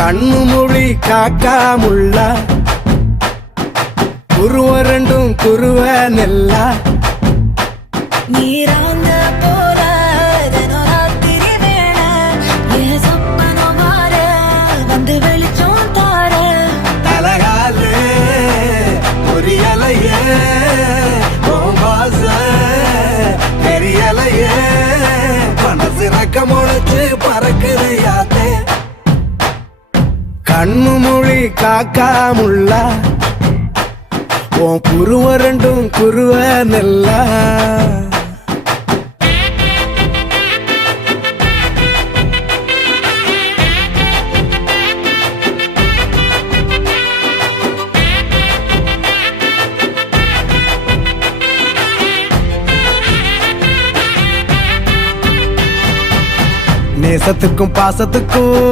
கண்ணு மொழி காக்காமுள்ள குருவ ரெண்டும் குருவ நெல்லா நீராங்க போல தினராத்திரி வேண என் சொப்பனம் மாற வந்து வெளிச்சம் தார தலகாலே பொரியலையே வாச பெரியலையே மனசு ரக்க முளைச்சு பறக்குது யாத்தே கண்ணு மொழி காக்காமுள்ள உன் குருவ ரெண்டும் குருவ நெல்லா நேசத்துக்கும் பாசத்துக்கும்